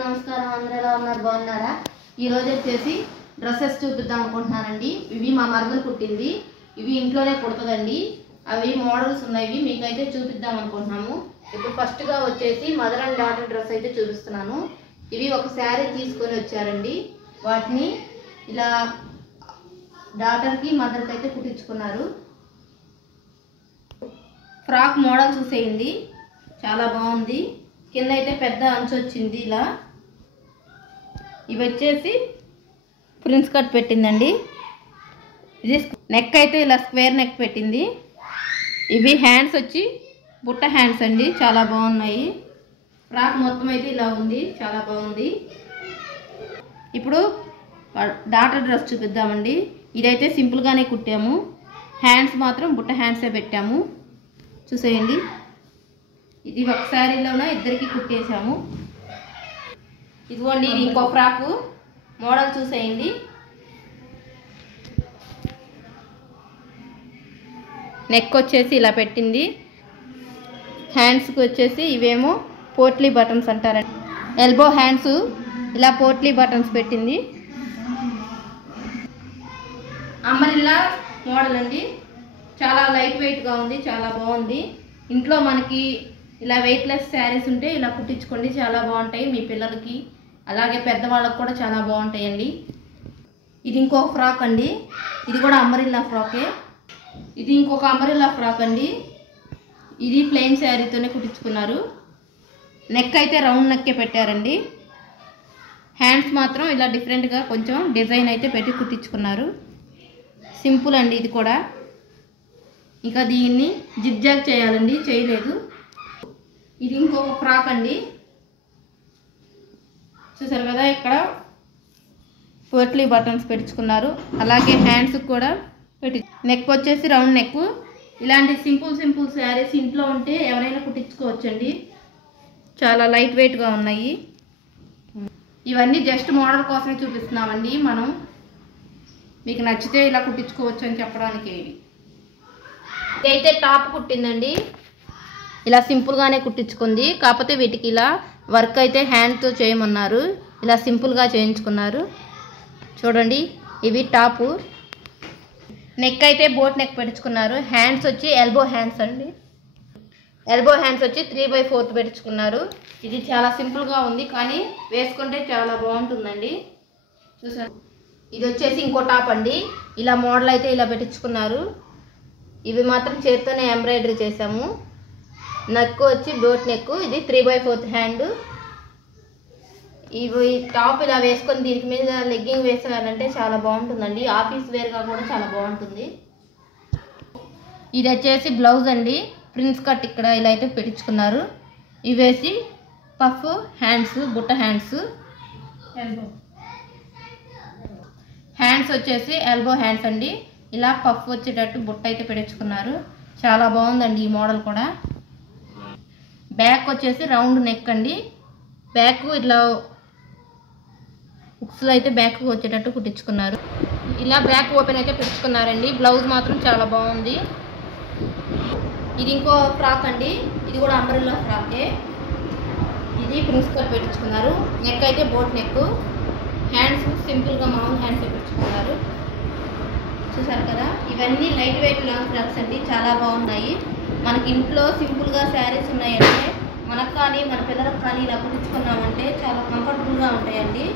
నమస్కారం. అందరూ ఎలా ఉన్నారు? బాగున్నారా? ఈ రోజు వచ్చేసి డ్రెస్సెస్ చూపిద్దాం అనుకుంటున్నానండి. ఇవి మా మరదలు కుట్టింది. ఇవి ఇంట్లోనే కుడుతుందండి. అవి మోడల్స్ ఉన్నాయి, మీకైతే చూపిద్దాం అనుకుంటున్నాము. ఇప్పుడు ఫస్ట్గా వచ్చేసి మదర్ అండ్ డాటర్ డ్రెస్ అయితే చూపిస్తున్నాను. ఇవి ఒక శారీ తీసుకొని వచ్చారండి. వాటిని ఇలా డాటర్కి మదర్కి అయితే కుట్టించుకున్నారు. ఫ్రాక్ మోడల్ చూసేయండి, చాలా బాగుంది. కింద అయితే పెద్ద అంచు వచ్చింది ఇలా. ఇవి వచ్చేసి ప్రిన్స్ కట్ పెట్టిందండి. ఇది నెక్ అయితే ఇలా స్క్వేర్ నెక్ పెట్టింది. ఇవి హ్యాండ్స్ వచ్చి బుట్ట హ్యాండ్స్ అండి, చాలా బాగున్నాయి. ఫ్రాక్ మొత్తం అయితే ఇలా ఉంది, చాలా బాగుంది. ఇప్పుడు డాటర్ డ్రెస్ చూపిద్దామండి. ఇదైతే సింపుల్గానే కుట్టాము. హ్యాండ్స్ మాత్రం బుట్ట హ్యాండ్సే పెట్టాము, చూసేయండి. ఇది ఒక శారీలోనే ఇద్దరికి కుట్టేసాము. ఇదిగోండి, ఇది ఇంకో ఫ్రాకు మోడల్ చూసేయండి. నెక్ వచ్చేసి ఇలా పెట్టింది. హ్యాండ్స్కి వచ్చేసి ఇవేమో పోట్లీ బటన్స్ అంటారండి. ఎల్బో హ్యాండ్స్ ఇలా పోట్లీ బటన్స్ పెట్టింది. అంబ్రెల్లా మోడల్ అండి, చాలా లైట్ వెయిట్గా ఉంది, చాలా బాగుంది. ఇంట్లో మనకి ఇలా వెయిట్లెస్ శారీస్ ఉంటే ఇలా కుట్టించుకోండి, చాలా బాగుంటాయి. మీ పిల్లలకి అలాగే పెద్దవాళ్ళకి కూడా చాలా బాగుంటాయండి. ఇది ఇంకొక ఫ్రాక్ అండి, ఇది కూడా అంబ్రెల్లా ఫ్రాకే. ఇది ఇంకొక అంబ్రెల్లా ఫ్రాక్ అండి. ఇది ప్లెయిన్ శారీతోనే కుట్టించుకున్నారు. నెక్ అయితే రౌండ్ నెక్కే పెట్టారండి. హ్యాండ్స్ మాత్రం ఇలా డిఫరెంట్గా కొంచెం డిజైన్ అయితే పెట్టి కుట్టించుకున్నారు. సింపుల్ అండి ఇది కూడా. ఇంకా దీన్ని జిగ్జాగ్ చేయాలండి, చేయలేదు. ఇది ఇంకొక ఫ్రాక్ అండి, చూసారు కదా. ఇక్కడ పోట్లీ బటన్స్ పెట్టించుకున్నారు. అలాగే హ్యాండ్స్కి కూడా నెక్ వచ్చేసి రౌండ్ నెక్. ఇలాంటి సింపుల్ శారీస్ ఇంట్లో ఉంటే ఎవరైనా కుట్టించుకోవచ్చండి, చాలా లైట్ వెయిట్గా ఉన్నాయి. ఇవన్నీ జస్ట్ మోడల్ కోసమే చూపిస్తున్నామండి మనం. మీకు నచ్చితే ఇలా కుట్టించుకోవచ్చు అని చెప్పడానికి. ఇదైతే టాప్ కుట్టిందండి, ఇలా సింపుల్గానే కుట్టించుకుంది. కాకపోతే వీటికి ఇలా వర్క్ అయితే హ్యాండ్తో చేయమన్నారు, ఇలా సింపుల్గా చేయించుకున్నారు. చూడండి, ఇవి టాపు. నెక్ అయితే బోట్ నెక్ పెట్టించుకున్నారు. హ్యాండ్స్ వచ్చి ఎల్బో హ్యాండ్స్ అండి. ఎల్బో హ్యాండ్స్ వచ్చి 3/4 పెట్టించుకున్నారు. ఇది చాలా సింపుల్గా ఉంది, కానీ వేసుకుంటే చాలా బాగుంటుందండి. చూసారు, ఇది వచ్చేసి ఇంకో టాప్ అండి. ఇలా మోడల్ అయితే ఇలా పెట్టించుకున్నారు. ఇవి మాత్రం చేత్తోనే ఎంబ్రాయిడరీ చేసాము. నెక్ వచ్చి బోట్ నెక్. ఇది 3/4 హ్యాండ్. ఇవి టాప్ ఇలా వేసుకొని దీనికి మీద లెగ్గింగ్ వేసారంటే చాలా బాగుంటుందండి. ఆఫీస్ వేర్గా కూడా చాలా బాగుంటుంది. ఇది వచ్చేసి బ్లౌజ్ అండి, ప్రిన్స్ కట్ ఇక్కడ ఇలా అయితే పెట్టించుకున్నారు. ఇవి వేసి పఫ్ హ్యాండ్స్, బుట్ట హ్యాండ్స్. హ్యాండ్స్ వచ్చేసి ఎల్బో హ్యాండ్స్ అండి, ఇలా పఫ్ వచ్చేటట్టు బుట్ట అయితే పెట్టించుకున్నారు. చాలా బాగుందండి ఈ మోడల్ కూడా. బ్యాక్ వచ్చేసి రౌండ్ నెక్ అండి. బ్యాక్ ఇట్లా హుక్స్లో అయితే బ్యాక్ వచ్చేటట్టు కుట్టించుకున్నారు. ఇలా బ్యాక్ ఓపెన్ అయితే పెట్టించుకున్నారండి. బ్లౌజ్ మాత్రం చాలా బాగుంది. ఇది ఇంకో ఫ్రాక్ అండి, ఇది కూడా అంబ్రెల్లా ఫ్రాకే. ఇది ప్రిన్స్ కట్ పెట్టించుకున్నారు. నెక్ అయితే బోట్ నెక్. హ్యాండ్స్ సింపుల్గా మామూలు హ్యాండ్స్ పెట్టించుకున్నారు. చూసారు కదా, ఇవన్నీ లైట్ వెయిట్ లాంగ్ ఫ్రాక్స్ అండి, చాలా బాగున్నాయి. మనకి ఇంట్లో సింపుల్గా శారీస్ ఉన్నాయంటే మనకు కానీ మన పిల్లలకు కానీ ఇలా కుట్టించుకున్నామంటే చాలా కంఫర్టబుల్గా ఉంటాయండి.